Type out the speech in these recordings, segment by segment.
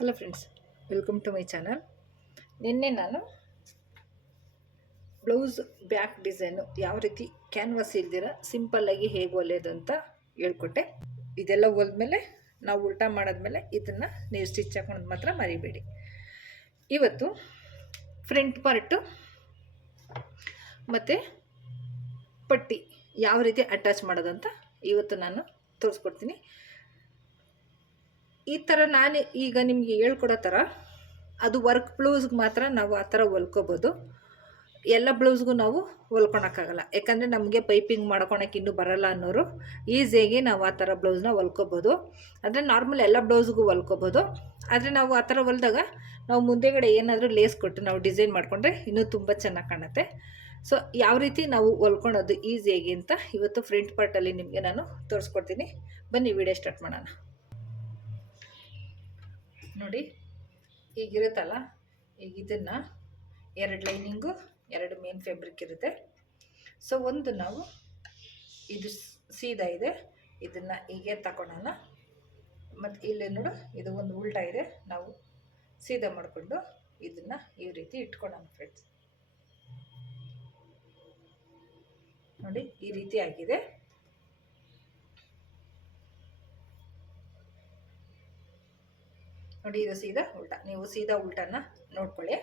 Hello friends welcome to my channel ನಿನ್ನೆ ನಾನು blouse back design ಯಾವ ರೀತಿ ಕ್ಯಾನ್ವಾಸ್ ಇಲ್ದಿರ ಸಿಂಪಲ್ಲಾಗಿ ಹೇಗೆ ಹೊಲಿಯೋದು ಅಂತ ಹೇಳ್ಕೊಟ್ಟೆ. ಇದೆಲ್ಲ ಹೊಲ್ದ್ಮೇಲೆ ನಾವು ಉಲ್ಟಾ ಮಾಡಿದ್ಮೇಲೆ ಇದನ್ನು ನೀವು ಸ್ಟಿಚ್ ಹಾಕೊಂಡು ಮಾತ್ರ ಮರಿಬೇಡಿ. ಇವತ್ತು ಫ್ರಂಟ್ ಪಾರ್ಟು ಮತ್ತು ಪಟ್ಟಿ ಯಾವ ರೀತಿ ಅಟ್ಯಾಚ್ ಮಾಡೋದಂತ ಇವತ್ತು ನಾನು ತೋರಿಸ್ಕೊಡ್ತೀನಿ. ಈ ಥರ ನಾನು ಈಗ ನಿಮಗೆ ಹೇಳ್ಕೊಡೋ ಥರ ಅದು ವರ್ಕ್ ಬ್ಲೌಸ್ಗೆ ಮಾತ್ರ ನಾವು ಆ ಥರ ಹೊಲ್ಕೋಬೋದು. ಎಲ್ಲ ಬ್ಲೌಸ್ಗೂ ನಾವು ಹೊಲ್ಕೊಳಕ್ಕಾಗಲ್ಲ ಯಾಕಂದರೆ ನಮಗೆ ಪೈಪಿಂಗ್ ಮಾಡ್ಕೊಳಕ್ಕೆ ಇನ್ನೂ ಬರಲ್ಲ ಅನ್ನೋರು ಈಸಿಯಾಗಿ ನಾವು ಆ ಥರ ಬ್ಲೌಸ್ನ ಹೊಲ್ಕೋಬೋದು. ಆದರೆ ನಾರ್ಮಲ್ ಎಲ್ಲ ಬ್ಲೌಸ್ಗೂ ಹೊಲ್ಕೋಬೋದು. ಆದರೆ ನಾವು ಆ ಥರ ಹೊಲ್ದಾಗ ನಾವು ಮುಂದೆಗಡೆ ಏನಾದರೂ ಲೇಸ್ ಕೊಟ್ಟು ನಾವು ಡಿಸೈನ್ ಮಾಡಿಕೊಂಡ್ರೆ ಇನ್ನೂ ತುಂಬ ಚೆನ್ನಾಗಿ ಕಾಣುತ್ತೆ. ಸೊ ಯಾವ ರೀತಿ ನಾವು ಹೊಲ್ಕೊಳೋದು ಈಸಿಯಾಗಿ ಅಂತ ಇವತ್ತು ಫ್ರಂಟ್ ಪಾರ್ಟಲ್ಲಿ ನಿಮಗೆ ನಾನು ತೋರಿಸ್ಕೊಡ್ತೀನಿ. ಬನ್ನಿ ವಿಡಿಯೋ ಸ್ಟಾರ್ಟ್ ಮಾಡೋಣ. ನೋಡಿ ಈಗಿರುತ್ತಲ್ಲ ಈಗ ಇದನ್ನು ಎರಡು ಲೈನಿಂಗು, ಎರಡು ಮೇನ್ ಫ್ಯಾಬ್ರಿಕ್ ಇರುತ್ತೆ. ಸೊ ಒಂದು ನಾವು ಇದು ಸೀದಾ ಇದೆ. ಇದನ್ನು ಹೀಗೆ ತಗೊಳೋಣ ಮತ್ತು ಇಲ್ಲಿ ನೋಡು, ಇದು ಒಂದು ಉಲ್ಟಾ ಇದೆ. ನಾವು ಸೀದಾ ಮಾಡಿಕೊಂಡು ಇದನ್ನು ಈ ರೀತಿ ಇಟ್ಕೊಳ್ಳೋಣ ಫ್ರೆಂಡ್ಸ್ ನೋಡಿ, ಈ ರೀತಿ ಆಗಿದೆ. ನೋಡಿ, ಇದು ಸೀದಾ ಉಲ್ಟ. ನೀವು ಸೀದಾ ಉಲ್ಟಾನ ನೋಡ್ಕೊಳ್ಳಿ.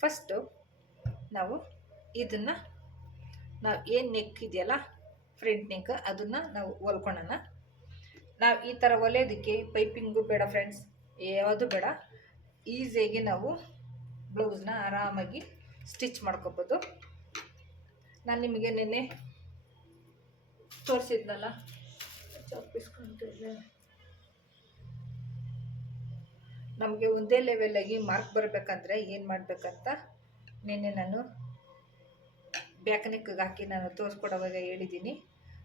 ಫಸ್ಟು ನಾವು ಇದನ್ನು ನಾವು ಏನು ನೆಕ್ ಇದೆಯಲ್ಲ ಫ್ರಂಟ್ ನೆಕ್ ಅದನ್ನು ನಾವು ಹೊಲ್ಕೊಳ್ಳೋಣ ನಾವು ಈ ಥರ ಹೊಲಿಯೋದಕ್ಕೆ ಪೈಪಿಂಗು ಬೇಡ ಫ್ರೆಂಡ್ಸ್ ಯಾವುದು ಬೇಡ. ಈಸಿಯಾಗಿ ನಾವು ಬ್ಲೌಸ್ನ ಆರಾಮಾಗಿ ಸ್ಟಿಚ್ ಮಾಡ್ಕೋಬೋದು. ನಾನು ನಿಮಗೆ ನಿನ್ನೆ ತೋರಿಸಿದ್ನಲ್ಲ ಚಾಪಿಸ್ಕೊಂತಿದ್ದೆ ನಮಗೆ ಒಂದೇ ಲೆವೆಲಾಗಿ ಮಾರ್ಕ್ ಬರಬೇಕಂದ್ರೆ ಏನು ಮಾಡಬೇಕಂತ ನಿನ್ನೆ ನಾನು ಬ್ಯಾಕ್ ನೆಕ್ಗೆ ಹಾಕಿ ನಾನು ತೋರಿಸ್ಕೊಡೋವಾಗ ಹೇಳಿದ್ದೀನಿ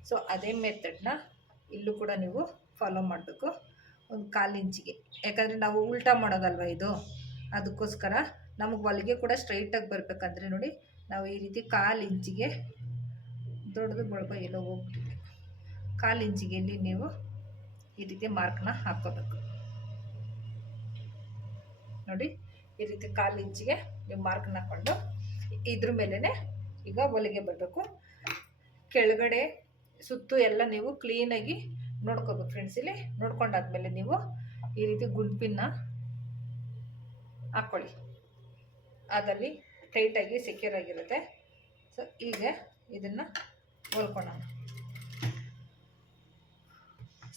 ಸೊ ಅದೇ ಮೆಥಡ್ನ ಇಲ್ಲೂ ಕೂಡ ನೀವು ಫಾಲೋ ಮಾಡಬೇಕು. ಒಂದು ಕಾಲು ಇಂಚಿಗೆ. ಯಾಕಂದರೆ ನಾವು ಉಲ್ಟಾ ಮಾಡೋದಲ್ವ ಇದು? ಅದಕ್ಕೋಸ್ಕರ ನಮಗೆ ಹೊಲಿಗೆ ಕೂಡ ಸ್ಟ್ರೈಟಾಗಿ ಬರಬೇಕಂದ್ರೆ ನೋಡಿ, ನಾವು ಈ ರೀತಿ ಕಾಲು ಇಂಚಿಗೆ ದೊಡ್ಡದು ಬಳಗೋ ಎಲ್ಲೋ ಹೋಗ್ಬಿಟ್ಟಿದೆ. ಕಾಲು ಇಂಚಿಗೆಯಲ್ಲಿ ನೀವು ಈ ರೀತಿ ಮಾರ್ಕ್ನ ಹಾಕ್ಕೋಬೇಕು. ನೋಡಿ, ಈ ರೀತಿ ಕಾಲು ಇಂಚಿಗೆ ನೀವು ಮಾರ್ಕ್ನ ಹಾಕ್ಕೊಂಡು ಇದ್ರ ಮೇಲೇ ಈಗ ಹೊಲಿಗೆ ಬರಬೇಕು. ಕೆಳಗಡೆ ಸುತ್ತು ಎಲ್ಲ ನೀವು ಕ್ಲೀನಾಗಿ ನೋಡ್ಕೋಬೇಕು ಫ್ರೆಂಡ್ಸ್ ಇಲ್ಲಿ ನೋಡ್ಕೊಂಡಾದ್ಮೇಲೆ ನೀವು ಈ ರೀತಿ ಗುಂಪಿನ ಹಾಕ್ಕೊಳ್ಳಿ ಅದರಲ್ಲಿ ಟೈಟಾಗಿ ಸೆಕ್ಯೂರ್ ಆಗಿರುತ್ತೆ. ಸೊ ಈಗ ಇದನ್ನು ಹೊಲ್ಕೊಳ್ಳೋಣ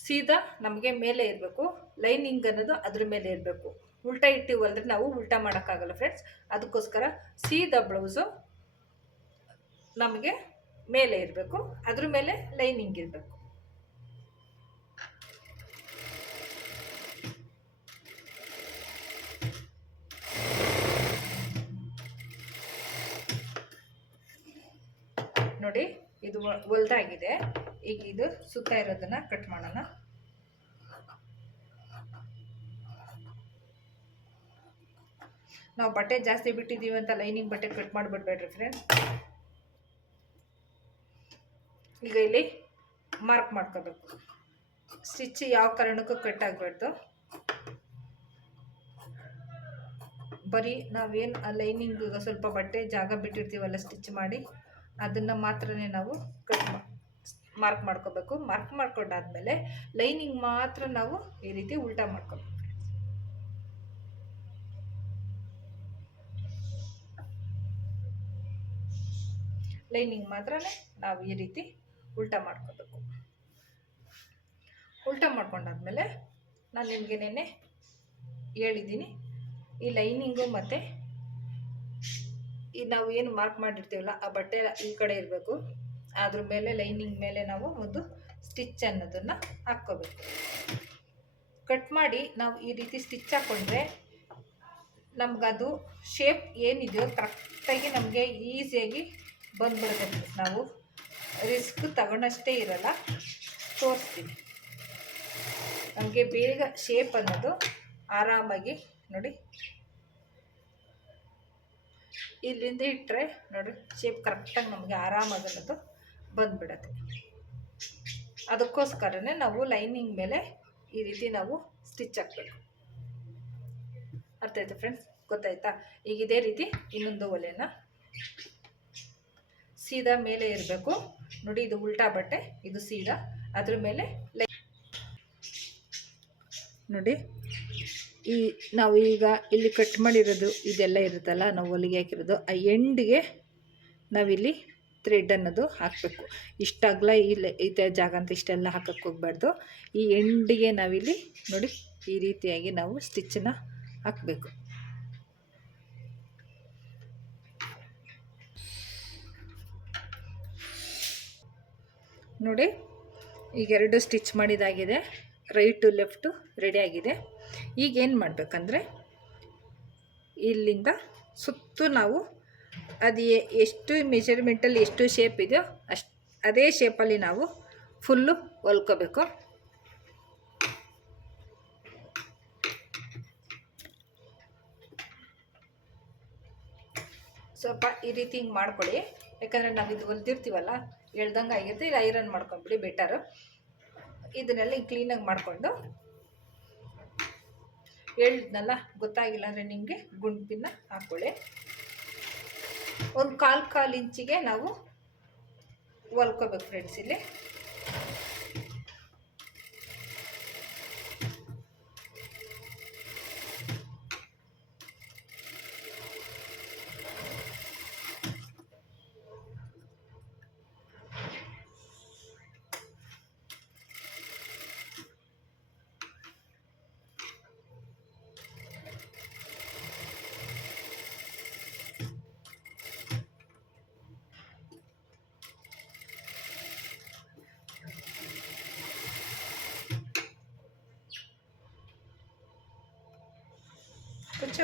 ಸೀದಾ ನಮಗೆ ಮೇಲೆ ಇರಬೇಕು. ಲೈನಿಂಗ್ ಅನ್ನೋದು ಅದ್ರ ಮೇಲೆ ಇರಬೇಕು. ಉಲ್ಟಾ ಇಟ್ಟಿವಿ ಅಂದರೆ ನಾವು ಉಲ್ಟಾ ಮಾಡೋಕ್ಕಾಗಲ್ಲ ಫ್ರೆಂಡ್ಸ್ ಅದಕ್ಕೋಸ್ಕರ ಸೀದಾ ಬ್ಲೌಸು ನಮಗೆ ಮೇಲೆ ಇರಬೇಕು. ಅದ್ರ ಮೇಲೆ ಲೈನಿಂಗ್ ಇರಬೇಕು. ನೋಡಿ, ಇದು ಹೊಲ್ದಾಗಿದೆ ಈಗ ಇದು ಸುತ್ತ ಇರೋದನ್ನ ಕಟ್ ಮಾಡೋಣ. ನಾವು ಬಟ್ಟೆ ಜಾಸ್ತಿ ಬಿಟ್ಟಿದ್ದೀವಿ ಅಂತ ಲೈನಿಂಗ್ ಬಟ್ಟೆ ಕಟ್ ಮಾಡಿಬಿಡ್ಬೇಡ್ರಿ ಫ್ರೆಂಡ್ಸ್ ಈಗ ಇಲ್ಲಿ ಮಾರ್ಕ್ ಮಾಡ್ಕೋಬೇಕು. ಸ್ಟಿಚ್ ಯಾವ ಕಾರಣಕ್ಕೂ ಕಟ್ ಆಗಬಾರ್ದು. ಬರೀ ನಾವೇನು ಆ ಲೈನಿಂಗ್ ಸ್ವಲ್ಪ ಬಟ್ಟೆ ಜಾಗ ಬಿಟ್ಟಿರ್ತೀವಲ್ಲ ಸ್ಟಿಚ್ ಮಾಡಿ, ಅದನ್ನು ಮಾತ್ರನೇ ನಾವು ಕಟ್ ಮಾರ್ಕ್ ಮಾಡ್ಕೋಬೇಕು. ಮಾರ್ಕ್ ಮಾಡ್ಕೊಂಡಾದ್ಮೇಲೆ ಲೈನಿಂಗ್ ಮಾತ್ರ ನಾವು ಈ ರೀತಿ ಉಲ್ಟಾ ಮಾಡ್ಕೋಬೇಕು. ಲೈನಿಂಗ್ ಮಾತ್ರನೇ ನಾವು ಈ ರೀತಿ ಉಲ್ಟಾ ಮಾಡ್ಕೋಬೇಕು. ಉಲ್ಟಾ ಮಾಡ್ಕೊಂಡಾದ್ಮೇಲೆ ನಾನು ನಿಮಗೆ ನೆನ್ನೆ ಹೇಳಿದ್ದೀನಿ ಈ ಲೈನಿಂಗು ಮತ್ತು ಈ ನಾವು ಏನು ಮಾರ್ಕ್ ಮಾಡಿರ್ತೀವಲ್ಲ, ಆ ಬಟ್ಟೆ ಈ ಕಡೆ ಇರಬೇಕು. ಅದ್ರ ಮೇಲೆ ಲೈನಿಂಗ್ ಮೇಲೆ ನಾವು ಒಂದು ಸ್ಟಿಚ್ ಅನ್ನೋದನ್ನು ಹಾಕ್ಕೋಬೇಕು. ಕಟ್ ಮಾಡಿ ನಾವು ಈ ರೀತಿ ಸ್ಟಿಚ್ ಹಾಕ್ಕೊಂಡ್ರೆ ನಮಗದು ಶೇಪ್ ಏನಿದೆಯೋ ಕರೆಕ್ಟಾಗಿ ನಮಗೆ ಈಸಿಯಾಗಿ ಬಂದ್ಬಿಡುತ್ತೆ ನಾವು ರಿಸ್ಕ್ ತಗೊಂಡಷ್ಟೇ ಇರಲ್ಲ, ತೋರಿಸ್ತೀನಿ. ನಮಗೆ ಬೇಗ ಶೇಪ್ ಅನ್ನೋದು ಆರಾಮಾಗಿ ನೋಡಿ. ಇಲ್ಲಿಂದ ಇಟ್ಟರೆ ನೋಡಿ ಶೇಪ್ ಕರೆಕ್ಟಾಗಿ ನಮಗೆ ಆರಾಮಾಗಿ ಅನ್ನೋದು ಬಂದ್ಬಿಡತ್ತೆ. ಅದಕ್ಕೋಸ್ಕರನೇ ನಾವು ಲೈನಿಂಗ್ ಮೇಲೆ ಈ ರೀತಿ ನಾವು ಸ್ಟಿಚ್ ಹಾಕ್ಬೇಕು. ಅರ್ಥ ಆಯ್ತಾ ಫ್ರೆಂಡ್ಸ್ ಗೊತ್ತಾಯ್ತಾ? ಈಗ ಇದೇ ರೀತಿ ಇನ್ನೊಂದು ಒಲೆನ ಸೀದಾ ಮೇಲೆ ಇರಬೇಕು. ನೋಡಿ, ಇದು ಉಲ್ಟಾ ಬಟ್ಟೆ, ಇದು ಸೀದಾ. ಅದ್ರ ಮೇಲೆ ನೋಡಿ, ಈ ನಾವು ಈಗ ಇಲ್ಲಿ ಕಟ್ ಮಾಡಿರೋದು ಇದೆಲ್ಲ ಇರುತ್ತಲ್ಲ, ನಾವು ಹೊಲಿಗೆ ಹಾಕಿರೋದು, ಆ ಎಂಡಿಗೆ ನಾವಿಲ್ಲಿ ಥ್ರೆಡ್ ಅನ್ನೋದು ಹಾಕಬೇಕು. ಇಷ್ಟಾಗಲ ಇಲ್ಲ, ಇದೆ ಜಾಗ ಅಂತ ಇಷ್ಟೆಲ್ಲ ಹಾಕಕ್ಕೆ ಹೋಗ್ಬಾರ್ದು. ಈ ಎಂಡಿಗೆ ನಾವಿಲ್ಲಿ ನೋಡಿ, ಈ ರೀತಿಯಾಗಿ ನಾವು ಸ್ಟಿಚ್ಚನ್ನ ಹಾಕಬೇಕು. ನೋಡಿ, ಈಗ ಎರಡು ಸ್ಟಿಚ್ ಮಾಡಿದಾಗಿದೆ. ರೈಟು ಲೆಫ್ಟು ರೆಡಿಯಾಗಿದೆ ಆಗಿದೆ. ಈಗ ಏನು ಮಾಡಬೇಕಂದ್ರೆ, ಇಲ್ಲಿಂದ ಸುತ್ತು ನಾವು ಅದು ಎಷ್ಟು ಮೆಜರ್ಮೆಂಟಲ್ಲಿ ಎಷ್ಟು ಶೇಪ್ ಇದೆಯೋ ಅಷ್ಟು, ಅದೇ ಶೇಪಲ್ಲಿ ನಾವು ಫುಲ್ಲು ಹೊಲ್ಕೋಬೇಕು. ಸ್ವಲ್ಪ ಈ ರೀತಿ ಹಿಂಗೆ ಮಾಡ್ಕೊಳ್ಳಿ. ಯಾಕಂದರೆ ನಾವು ಇದು ಹೊಲ್ದಿರ್ತೀವಲ್ಲ ಎಳ್ದಂಗೆ ಆಗಿರುತ್ತೆ ಇದು ಐರನ್ ಮಾಡ್ಕೊಂಬಿಡಿ ಬೆಟರು ಇದನ್ನೆಲ್ಲ ಕ್ಲೀನಾಗಿ ಮಾಡಿಕೊಂಡು ಹೇಳಿದ್ನಲ್ಲ, ಗೊತ್ತಾಗಿಲ್ಲ ಅಂದರೆ ನಿಮಗೆ ಗುಂಡಿನ ಹಾಕ್ಕೊಳ್ಳಿ ಒಂದು ಕಾಲು ಕಾಲು ಇಂಚಿಗೆ ನಾವು ಹೊಲ್ಕೋಬೇಕು ಫ್ರೆಂಡ್ಸ್ ಇಲ್ಲಿ. ಕೊಂಚ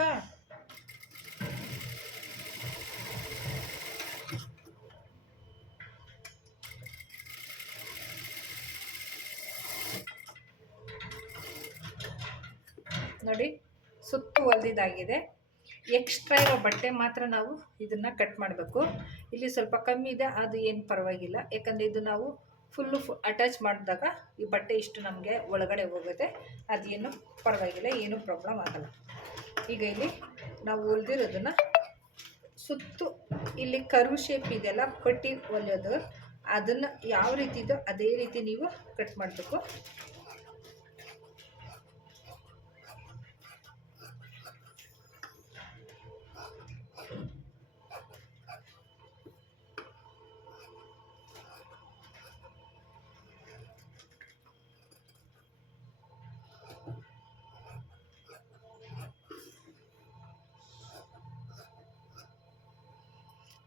ನೋಡಿ, ಸುತ್ತು ಹೊಲ್ದಿದ್ದಾಗಿದೆ ಎಕ್ಸ್ಟ್ರಾ ಇರೋ ಬಟ್ಟೆ ಮಾತ್ರ ನಾವು ಇದನ್ನು ಕಟ್ ಮಾಡಬೇಕು. ಇಲ್ಲಿ ಸ್ವಲ್ಪ ಕಮ್ಮಿ ಇದೆ, ಅದು ಏನು ಪರವಾಗಿಲ್ಲ. ಯಾಕಂದರೆ ಇದು ನಾವು ಫುಲ್ಲು ಫು ಅಟ್ಯಾಚ್ ಮಾಡಿದಾಗ ಈ ಬಟ್ಟೆ ಇಷ್ಟು ನಮಗೆ ಒಳಗಡೆ ಹೋಗುತ್ತೆ. ಅದೇನು ಪರವಾಗಿಲ್ಲ, ಏನೂ ಪ್ರಾಬ್ಲಮ್ ಆಗಲ್ಲ. ಈಗ ಇಲ್ಲಿ ನಾವು ಹೊಲ್ದಿರೋದನ್ನು ಸುತ್ತು, ಇಲ್ಲಿ ಕರು ಶೇಪ್ ಇದೆಲ್ಲ ಪಟ್ಟಿ ಹೊಲಿಯೋದು ಅದನ್ನು ಯಾವ ರೀತಿ ಇದೋ ಅದೇ ರೀತಿ ನೀವು ಕಟ್ ಮಾಡಬೇಕು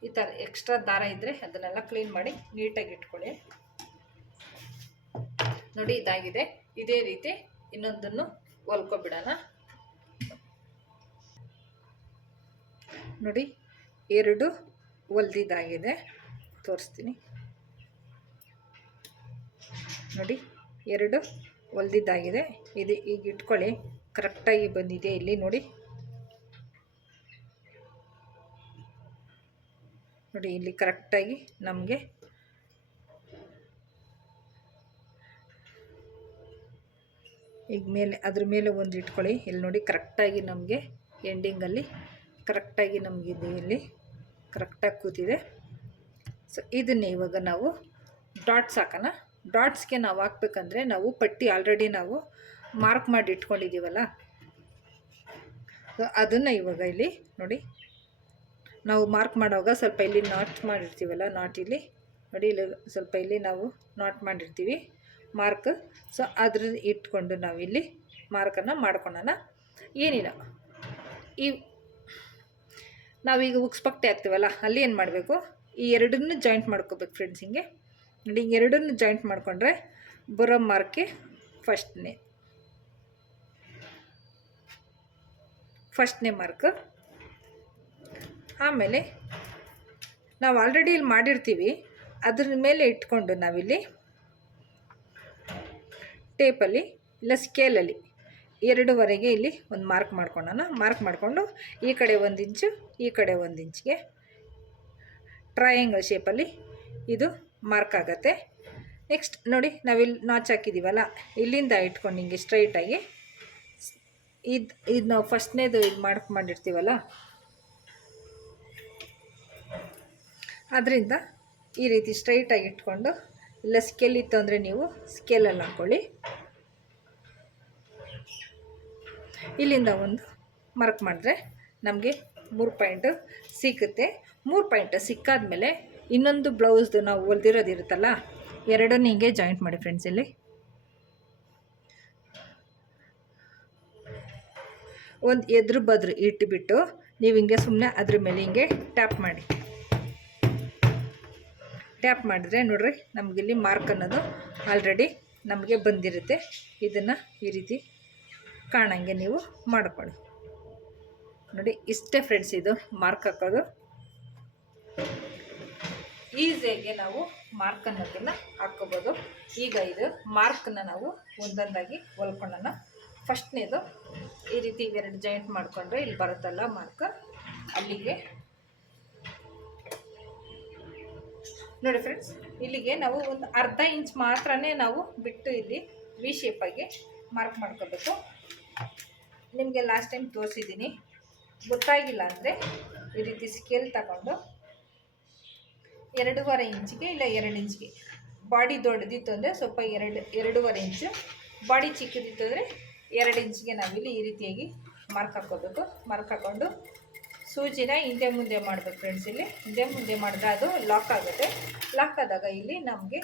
ಈ ಥರ ಎಕ್ಸ್ಟ್ರಾ ದಾರ ಇದ್ದರೆ ಅದನ್ನೆಲ್ಲ ಕ್ಲೀನ್ ಮಾಡಿ ನೀಟಾಗಿ ಇಟ್ಕೊಳ್ಳಿ. ನೋಡಿ, ಇದಾಗಿದೆ. ಇದೇ ರೀತಿ ಇನ್ನೊಂದನ್ನು ಹೊಲ್ಕೊಬಿಡೋಣ. ನೋಡಿ, ಎರಡು ಹೊಲ್ದಿದ್ದಾಗಿದೆ ತೋರಿಸ್ತೀನಿ. ನೋಡಿ, ಎರಡು ಹೊಲ್ದಿದ್ದಾಗಿದೆ ಇದು ಈಗ ಇಟ್ಕೊಳ್ಳಿ. ಕರೆಕ್ಟಾಗಿ ಬಂದಿದೆ ಇಲ್ಲಿ, ನೋಡಿ. ನೋಡಿ ಇಲ್ಲಿ ಕರೆಕ್ಟಾಗಿ ನಮಗೆ ಈಗ ಮೇಲೆ ಅದ್ರ ಮೇಲೆ ಒಂದು ಇಟ್ಕೊಳ್ಳಿ. ಇಲ್ಲಿ ನೋಡಿ ಕರೆಕ್ಟಾಗಿ ನಮಗೆ ಎಂಡಿಂಗಲ್ಲಿ ಕರೆಕ್ಟಾಗಿ ನಮಗಿದೆ ಇಲ್ಲಿ ಕರೆಕ್ಟಾಗಿ ಕೂತಿದೆ. ಸೊ ಇದನ್ನೇ ಇವಾಗ ನಾವು ಡಾಟ್ಸ್ ಹಾಕೋಣ. ಡಾಟ್ಸ್ಗೆ ನಾವು ಹಾಕ್ಬೇಕಂದ್ರೆ ನಾವು ಪಟ್ಟಿ ಆಲ್ರೆಡಿ ನಾವು ಮಾರ್ಕ್ ಮಾಡಿ ಇಟ್ಕೊಂಡಿದ್ದೀವಲ್ಲ? ಸೊ ಅದನ್ನು ಇವಾಗ ಇಲ್ಲಿ ನೋಡಿ ನಾವು ಮಾರ್ಕ್ ಮಾಡುವಾಗ ಸ್ವಲ್ಪ ಇಲ್ಲಿ ನಾಟ್ ಮಾಡಿರ್ತೀವಲ್ಲ ನಾಟ್ ಇಲ್ಲಿ. ನೋಡಿ, ಇಲ್ಲಿ ಸ್ವಲ್ಪ ಇಲ್ಲಿ ನಾವು ನಾಟ್ ಮಾಡಿರ್ತೀವಿ ಮಾರ್ಕ್ ಸೊ ಅದ್ರ ಇಟ್ಕೊಂಡು ನಾವಿಲ್ಲಿ ಮಾರ್ಕನ್ನು ಮಾಡ್ಕೊಳ್ಳೋಣ ಏನಿಲ್ಲ. ಈ ನಾವೀಗ ಉಕ್ಸ್ ಪಕ್ಟೆ ಹಾಕ್ತೀವಲ್ಲ, ಅಲ್ಲಿ ಏನು ಮಾಡಬೇಕು? ಈ ಎರಡನ್ನೂ ಜಾಯಿಂಟ್ ಮಾಡ್ಕೋಬೇಕು ಫ್ರೆಂಡ್ಸ್ ಹಿಂಗೆ. ನೋಡಿ ಎರಡನ್ನೂ ಜಾಯಿಂಟ್ ಮಾಡಿಕೊಂಡ್ರೆ ಬರೋ ಮಾರ್ಕೆ ಫಸ್ಟ್ನೇ ಫಸ್ಟ್ನೇ ಮಾರ್ಕ್ ಆಮೇಲೆ ನಾವು ಆಲ್ರೆಡಿ ಇಲ್ಲಿ ಮಾಡಿರ್ತೀವಿ. ಅದ್ರ ಮೇಲೆ ಇಟ್ಕೊಂಡು ನಾವಿಲ್ಲಿ ಟೇಪಲ್ಲಿ ಇಲ್ಲ ಸ್ಕೇಲಲ್ಲಿ ಎರಡೂವರೆಗೆ ಇಲ್ಲಿ ಒಂದು ಮಾರ್ಕ್ ಮಾಡ್ಕೊಳ್ಳೋಣ. ಮಾರ್ಕ್ ಮಾಡಿಕೊಂಡು ಈ ಕಡೆ ಒಂದು ಇಂಚು ಈ ಕಡೆ ಒಂದು ಇಂಚಿಗೆ ಟ್ರಯಾಂಗಲ್ ಶೇಪಲ್ಲಿ ಇದು ಮಾರ್ಕ್ ಆಗುತ್ತೆ. ನೆಕ್ಸ್ಟ್ ನೋಡಿ ನಾವಿಲ್ಲಿ ನಾಚ್ ಹಾಕಿದ್ದೀವಲ್ಲ ಇಲ್ಲಿಂದ ಇಟ್ಕೊಂಡು ಹಿಂಗೆ ಸ್ಟ್ರೈಟಾಗಿ ಇದು ಇದು ನಾವು ಫಸ್ಟ್ನೇದು ಇದು ಮಾಡ್ಕೊಂಡಿರ್ತೀವಲ್ಲ ಮಾಡಿರ್ತೀವಲ್ಲ ಅದರಿಂದ ಈ ರೀತಿ ಸ್ಟ್ರೈಟಾಗಿ ಇಟ್ಕೊಂಡು, ಇಲ್ಲ ಸ್ಕೇಲ್ ಇತ್ತು ಅಂದರೆ ನೀವು ಸ್ಕೇಲಲ್ಲಿ ಹಾಕ್ಕೊಳ್ಳಿ ಇಲ್ಲಿಂದ ಒಂದು ಮಾರ್ಕ್ ಮಾಡಿದ್ರೆ ನಮಗೆ ಮೂರು ಪಾಯಿಂಟು ಸಿಕ್ಕುತ್ತೆ ಮೂರು ಪಾಯಿಂಟ್ ಸಿಕ್ಕಾದ್ಮೇಲೆ ಇನ್ನೊಂದು ಬ್ಲೌಸ್ದು ನಾವು ಹೊಲ್ದಿರೋದು ಇರುತ್ತಲ್ಲ, ಎರಡನ್ನು ಹಿಂಗೆ ಜಾಯಿಂಟ್ ಮಾಡಿ ಫ್ರೆಂಡ್ಸ್ ಇಲ್ಲಿ. ಒಂದು ಎದುರು ಬದ್ರು ಇಟ್ಟುಬಿಟ್ಟು ನೀವು ಹಿಂಗೆ ಸುಮ್ಮನೆ ಅದ್ರ ಮೇಲೆ ಹಿಂಗೆ ಟ್ಯಾಪ್ ಮಾಡಿ. ಟ್ಯಾಪ್ ಮಾಡಿದ್ರೆ ನೋಡ್ರಿ ನಮಗಿಲ್ಲಿ ಮಾರ್ಕ್ ಅನ್ನೋದು ಆಲ್ರೆಡಿ ನಮಗೆ ಬಂದಿರುತ್ತೆ. ಇದನ್ನು ಈ ರೀತಿ ಕಾಣಂಗೆ ನೀವು ಮಾಡ್ಕೊಳ್ಳಿ. ನೋಡಿ, ಇಷ್ಟೇ ಫ್ರೆಂಡ್ಸ್ ಇದು ಮಾರ್ಕ್ ಹಾಕೋದು. ಈಸಿಯಾಗಿ ನಾವು ಮಾರ್ಕ್ ಅನ್ನೋದನ್ನು ಹಾಕೋಬೋದು ಈಗ ಇದು ಮಾರ್ಕ್ನ ನಾವು ಒಂದೊಂದಾಗಿ ಹೊಲ್ಕೊಳ್ಳೋಣ. ಫಸ್ಟ್ನೇದು ಈ ರೀತಿ ಇವೆರಡು ಜಾಯಿಂಟ್ ಮಾಡಿಕೊಂಡ್ರೆ ಇಲ್ಲಿ ಬರುತ್ತಲ್ಲ ಮಾರ್ಕ್? ಅಲ್ಲಿಗೆ ನೋಡಿ ಫ್ರೆಂಡ್ಸ್ ಇಲ್ಲಿಗೆ ನಾವು ಒಂದು ಅರ್ಧ ಇಂಚ್ ಮಾತ್ರನೇ ನಾವು ಬಿಟ್ಟು ಇಲ್ಲಿ ವಿ ಶೇಪಾಗಿ ಮಾರ್ಕ್ ಮಾಡ್ಕೋಬೇಕು. ನಿಮಗೆ ಲಾಸ್ಟ್ ಟೈಮ್ ತೋರಿಸಿದ್ದೀನಿ. ಗೊತ್ತಾಗಿಲ್ಲ ಅಂದರೆ ಈ ರೀತಿ ಸ್ಕೇಲ್ ತಗೊಂಡು ಎರಡೂವರೆ ಇಂಚಿಗೆ ಇಲ್ಲ ಎರಡು ಇಂಚಿಗೆ ಬಾಡಿ ದೊಡ್ಡದಿತ್ತು ಅಂದರೆ ಸ್ವಲ್ಪ ಎರಡು, ಎರಡೂವರೆ ಇಂಚು ಬಾಡಿ ಚಿಕ್ಕದಿತ್ತು ಅಂದರೆ ಎರಡು ಇಂಚಿಗೆ ನಾವಿಲ್ಲಿ ಈ ರೀತಿಯಾಗಿ ಮಾರ್ಕ್ ಹಾಕ್ಕೋಬೇಕು. ಮಾರ್ಕ್ ಹಾಕ್ಕೊಂಡು ಸೂಜಿನ ಹಿಂದೆ ಮುಂದೆ ಮಾಡಬೇಕು ಫ್ರೆಂಡ್ಸ್ ಇಲ್ಲಿ. ಹಿಂದೆ ಮುಂದೆ ಮಾಡಿದ್ರೆ ಅದು ಲಾಕ್ ಆಗುತ್ತೆ. ಲಾಕ್ ಆದಾಗ ಇಲ್ಲಿ ನಮಗೆ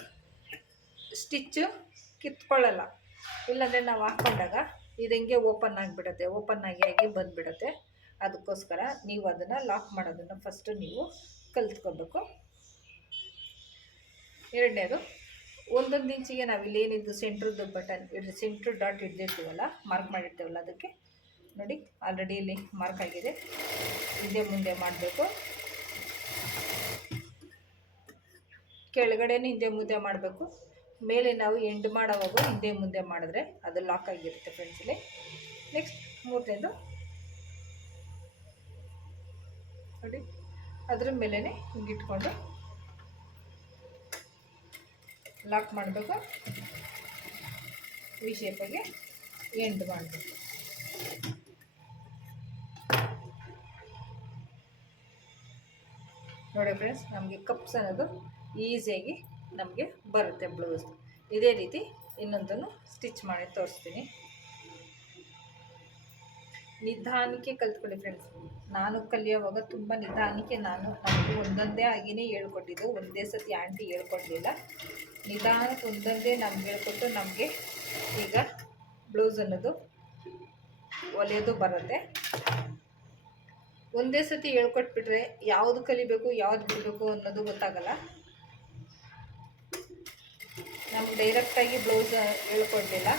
ಸ್ಟಿಚ್ಚು ಕಿತ್ಕೊಳ್ಳಲ್ಲ. ಇಲ್ಲಾಂದರೆ ನಾವು ಹಾಕ್ಕೊಂಡಾಗ ಇದಂಗೆ ಓಪನ್ ಆಗಿಬಿಡುತ್ತೆ. ಓಪನ್ ಆಗಿ ಆಗಿ ಬಂದುಬಿಡುತ್ತೆ. ಅದಕ್ಕೋಸ್ಕರ ನೀವು ಅದನ್ನು ಲಾಕ್ ಮಾಡೋದನ್ನು ಫಸ್ಟು ನೀವು ಕಲ್ತ್ಕೋಬೇಕು. ಎರಡನೇದು, ಒಂದೊಂದು ಇಂಚಿಗೆ ನಾವು ಇಲ್ಲಿ ಏನಿದ್ದು ಸೆಂಟ್ರದ್ದು ಬಟನ್ ಇಡ್ ಸೆಂಟ್ರ್ ಡಾಟ್ ಇಡ್ದಿರ್ತೀವಲ್ಲ ಮಾರ್ಕ್ ಮಾಡಿರ್ತೀವಲ್ಲ ಅದಕ್ಕೆ ನೋಡಿ ಆಲ್ರೆಡಿ ಇಲ್ಲಿ ಮಾರ್ಕ್ ಆಗಿದೆ. ಹಿಂದೆ ಮುಂದೆ ಮಾಡಬೇಕು. ಕೆಳಗಡೆನೂ ಹಿಂದೆ ಮುಂದೆ ಮಾಡಬೇಕು. ಮೇಲೆ ನಾವು ಎಂಡ್ ಮಾಡೋವಾಗ ಹಿಂದೆ ಮುಂದೆ ಮಾಡಿದ್ರೆ ಅದು ಲಾಕ್ ಆಗಿರುತ್ತೆ ಫ್ರೆಂಡ್ಸ್ ಇಲ್ಲಿ. ನೆಕ್ಸ್ಟ್ ಮೂರನೇದು. ನೋಡಿ, ಅದ್ರ ಮೇಲೇ ಹಿಂಗೆ ಇಟ್ಕೊಂಡು ಲಾಕ್ ಮಾಡಬೇಕು ವಿ ಶೇಪಾಗಿ ಎಂಡ್ ಮಾಡಬೇಕು. ನೋಡಿ ಫ್ರೆಂಡ್ಸ್ ನಮಗೆ ಕಪ್ಸ್ ಅನ್ನೋದು ಈಸಿಯಾಗಿ ನಮಗೆ ಬರುತ್ತೆ ಬ್ಲೌಸ್ ಇದೇ ರೀತಿ ಇನ್ನೊಂದನ್ನು ಸ್ಟಿಚ್ ಮಾಡಿ ತೋರಿಸ್ತೀನಿ. ನಿಧಾನಕ್ಕೆ ಕಲ್ತ್ಕೊಳ್ಳಿ ಫ್ರೆಂಡ್ಸ್ ನಾನು ಕಲಿಯೋವಾಗ ತುಂಬ ನಿಧಾನಕ್ಕೆ ನಾನು ನಮಗೆ ಒಂದೊಂದೇ ಆಗಿನೇ ಹೇಳ್ಕೊಟ್ಟಿದ್ದು. ಒಂದೇ ಸತಿ ಆಂಟಿ ಹೇಳ್ಕೊಡ್ಲಿಲ್ಲ. ನಿಧಾನಕ್ಕೆ ಒಂದೊಂದೇ ನಮ್ಗೆ ಹೇಳ್ಕೊಟ್ಟು ನಮಗೆ ಈಗ ಬ್ಲೌಸ್ ಅನ್ನೋದು ಹೊಲಿಯೋದು ಬರುತ್ತೆ. ಒಂದೇ ಸತಿ ಹೇಳ್ಕೊಟ್ಬಿಟ್ರೆ ಯಾವುದು ಕಲಿಬೇಕು, ಯಾವ್ದು ಬಿಡಬೇಕು ಅನ್ನೋದು ಗೊತ್ತಾಗಲ್ಲ. ನಮ್ಗೆ ಡೈರೆಕ್ಟಾಗಿ ಬ್ಲೌಸ್ ಹೇಳ್ಕೊಡ್ಲಿಲ್ಲ.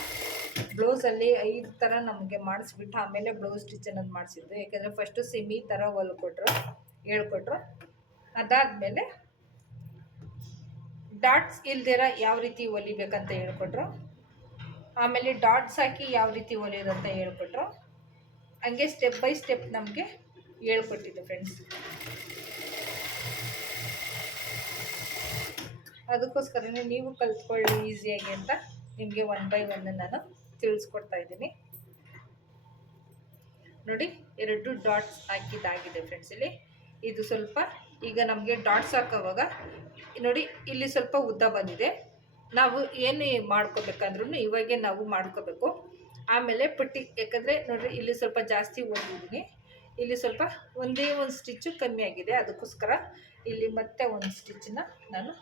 ಬ್ಲೌಸಲ್ಲಿ ಐದು ಥರ ನಮಗೆ ಮಾಡಿಸ್ಬಿಟ್ಟು ಆಮೇಲೆ ಬ್ಲೌಸ್ ಸ್ಟಿಚ್ ಅನ್ನೋದು ಮಾಡಿಸಿದ್ದು ಯಾಕೆಂದರೆ ಫಸ್ಟು ಸಿಮಿ ಥರ ಹೊಲ್ಕೊಟ್ರು ಹೇಳ್ಕೊಟ್ರು. ಅದಾದಮೇಲೆ ಡಾಟ್ಸ್ ಇಲ್ದಿರ ಯಾವ ರೀತಿ ಹೊಲಿಬೇಕಂತ ಹೇಳ್ಕೊಟ್ರು. ಆಮೇಲೆ ಡಾಟ್ಸ್ ಹಾಕಿ ಯಾವ ರೀತಿ ಹೊಲಿಯೋದಂತ ಹೇಳ್ಕೊಟ್ರು. ಹಂಗೆ ಸ್ಟೆಪ್ ಬೈ ಸ್ಟೆಪ್ ನಮಗೆ ಹೇಳ್ಕೊಟ್ಟಿದ್ದು ಫ್ರೆಂಡ್ಸ್ ಅದಕ್ಕೋಸ್ಕರನೇ ನೀವು ಕಲ್ತ್ಕೊಳ್ಳಿ ಈಸಿಯಾಗಿ ಅಂತ ನಿಮಗೆ ಒನ್ ಬೈ ಒನ್ ನಾನು ತಿಳಿಸ್ಕೊಡ್ತಾ ಇದ್ದೀನಿ. ನೋಡಿ, ಎರಡು ಡಾಟ್ಸ್ ಹಾಕಿದ್ದಾಗಿದೆ ಫ್ರೆಂಡ್ಸ್ ಇಲ್ಲಿ. ಇದು ಸ್ವಲ್ಪ, ಈಗ ನಮಗೆ ಡಾಟ್ಸ್ ಹಾಕೋವಾಗ, ನೋಡಿ, ಇಲ್ಲಿ ಸ್ವಲ್ಪ ಉದ್ದ ಬಂದಿದೆ. ನಾವು ಏನು ಮಾಡ್ಕೋಬೇಕಂದ್ರೂ ಇವಾಗೆ ನಾವು ಮಾಡ್ಕೋಬೇಕು. ಆಮೇಲೆ ಪಟ್ಟಿ, ಯಾಕಂದರೆ ನೋಡಿರಿ ಇಲ್ಲಿ ಸ್ವಲ್ಪ ಜಾಸ್ತಿ ಓದಿದ್ದೀನಿ. ಇಲ್ಲಿ ಸ್ವಲ್ಪ ಒಂದೇ ಒಂದು ಸ್ಟಿಚ್ಚು ಕಮ್ಮಿ ಆಗಿದೆ. ಅದಕ್ಕೋಸ್ಕರ ಇಲ್ಲಿ ಮತ್ತೆ ಒಂದು ಸ್ಟಿಚ್ಚನ್ನ ನಾನು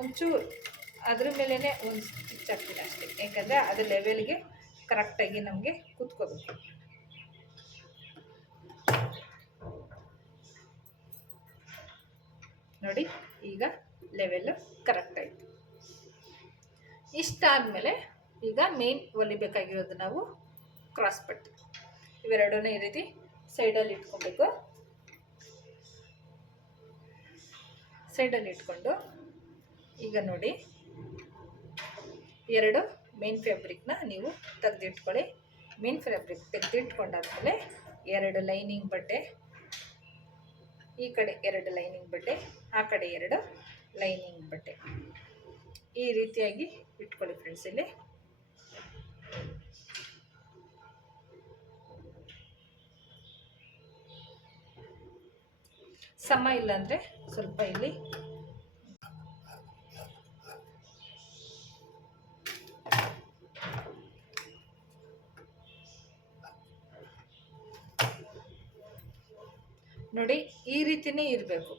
ಒಂಚೂರು ಅದ್ರ ಮೇಲೇ ಒಂದು ಸ್ಟಿಚ್ ಹಾಕ್ತೀನಿ ಅಷ್ಟೇ. ಯಾಕಂದರೆ ಅದು ಲೆವೆಲ್ಗೆ ಕರೆಕ್ಟಾಗಿ ನಮಗೆ ಕೂತ್ಕೋಬೇಕು. ನೋಡಿ, ಈಗ ಲೆವೆಲ್ಲು ಕರೆಕ್ಟ್ ಆಯಿತು. ಇಷ್ಟಾದಮೇಲೆ ಈಗ ಮೇನ್ ಹೊಲಿಬೇಕಾಗಿರೋದು ನಾವು ಕ್ರಾಸ್ ಪಟ್ಟಿ. ಇವೆರಡನ್ನೂ ಈ ರೀತಿ ಸೈಡಲ್ಲಿ ಇಟ್ಕೊಬೇಕು. ಸೈಡಲ್ಲಿ ಇಟ್ಕೊಂಡು ಈಗ ನೋಡಿ, ಎರಡು ಮೇನ್ ಫ್ಯಾಬ್ರಿಕ್ನ ನೀವು ತೆಗೆದಿಟ್ಕೊಳ್ಳಿ. ಮೇನ್ ಫ್ಯಾಬ್ರಿಕ್ ತೆಗೆದಿಟ್ಕೊಂಡಾದ್ಮೇಲೆ ಎರಡು ಲೈನಿಂಗ್ ಬಟ್ಟೆ, ಈ ಕಡೆ ಎರಡು ಲೈನಿಂಗ್ ಬಟ್ಟೆ, ಆ ಕಡೆ ಎರಡು ಲೈನಿಂಗ್ ಬಟ್ಟೆ. ಈ ರೀತಿಯಾಗಿ ಇಟ್ಕೊಳ್ಳಿ ಫ್ರೆಂಡ್ಸ್ ಇಲ್ಲಿ. ಸಮ ಇಲ್ಲಾಂದರೆ ಸ್ವಲ್ಪ ಇಲ್ಲಿ. ನೋಡಿ, ಈ ರೀತಿನೇ ಇರಬೇಕು.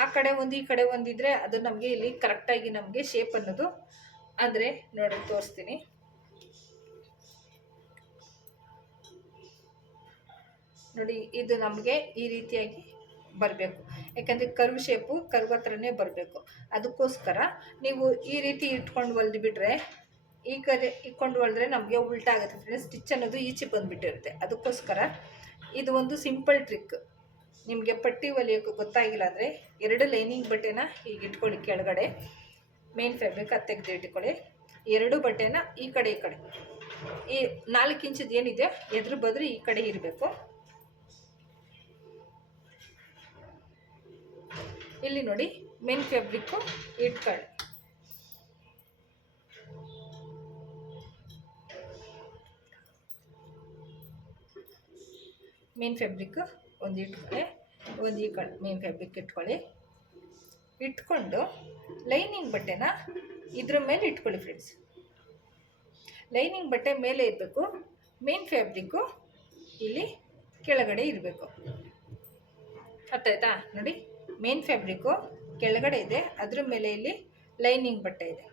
ಆ ಕಡೆ ಒಂದು, ಈ ಕಡೆ ಒಂದಿದ್ರೆ ಅದು ನಮಗೆ ಇಲ್ಲಿ ಕರೆಕ್ಟಾಗಿ ನಮಗೆ ಶೇಪ್ ಅನ್ನೋದು ಅಂದರೆ ನೋಡಿ, ತೋರಿಸ್ತೀನಿ. ನೋಡಿ, ಇದು ನಮಗೆ ಈ ರೀತಿಯಾಗಿ ಬರಬೇಕು. ಯಾಕಂದರೆ ಕರ್ವ್ ಶೇಪು ಕರ್ವ್ ಹತ್ರನೇ ಬರಬೇಕು. ಅದಕ್ಕೋಸ್ಕರ ನೀವು ಈ ರೀತಿ ಇಟ್ಕೊಂಡು ಹೊಲ್ದು ಬಿಟ್ಟರೆ ಈ ಕಡೆ ಇಟ್ಕೊಂಡು ಹೊಲಿದ್ರೆ ನಮಗೆ ಉಲ್ಟಾ ಆಗುತ್ತೆ ಫ್ರೆಂಡ್ಸ್ ಸ್ಟಿಚ್ ಅನ್ನೋದು ಈಚೆ ಬಂದುಬಿಟ್ಟಿರುತ್ತೆ. ಅದಕ್ಕೋಸ್ಕರ ಇದು ಒಂದು ಸಿಂಪಲ್ ಟ್ರಿಕ್ ನಿಮಗೆ ಪಟ್ಟಿ ಹೊಲಿಯೋಕ್ಕೆ ಗೊತ್ತಾಗಿಲ್ಲ ಅಂದರೆ ಎರಡು ಲೈನಿಂಗ್ ಬಟ್ಟೆನ ಈಗ ಇಟ್ಕೊಳ್ಳಿ ಕೆಳಗಡೆ. ಮೇನ್ ಫ್ಯಾಬ್ರಿಕ್ ಅದು ತೆಗೆದು ಇಟ್ಕೊಳ್ಳಿ. ಎರಡು ಬಟ್ಟೆನ ಈ ಕಡೆ ಈ ಕಡೆ. ಈ ನಾಲ್ಕು ಇಂಚದ್ದು ಏನಿದೆ, ಎದುರು ಬದ್ರೆ ಈ ಕಡೆ ಇರಬೇಕು. ಇಲ್ಲಿ ನೋಡಿ ಮೇನ್ ಫ್ಯಾಬ್ರಿಕ್ಕು ಇಟ್ಕೊಳ್ಳಿ. ಮೇನ್ ಫ್ಯಾಬ್ರಿಕ್ ಒಂದು ಇಟ್ಕೊಳ್ಳಿ, ಒಂದು ಈ ಕಡೆ ಮೇನ್ ಫ್ಯಾಬ್ರಿಕ್ ಇಟ್ಕೊಳ್ಳಿ. ಇಟ್ಕೊಂಡು ಲೈನಿಂಗ್ ಬಟ್ಟೆನ ಇದ್ರ ಮೇಲೆ ಇಟ್ಕೊಳ್ಳಿ ಫ್ರೆಂಡ್ಸ್ ಲೈನಿಂಗ್ ಬಟ್ಟೆ ಮೇಲೆ ಇರಬೇಕು ಮೇನ್ ಫ್ಯಾಬ್ರಿಕ್ಕು ಇಲ್ಲಿ ಕೆಳಗಡೆ ಇರಬೇಕು. ಅರ್ಥಾಯ್ತಾ? ನೋಡಿ. ಮೇನ್ ಫ್ಯಾಬ್ರಿಕ್ಕು ಕೆಳಗಡೆ ಇದೆ. ಅದ್ರ ಮೇಲೆ ಇಲ್ಲಿ ಲೈನಿಂಗ್ ಬಟ್ಟೆ ಇದೆ.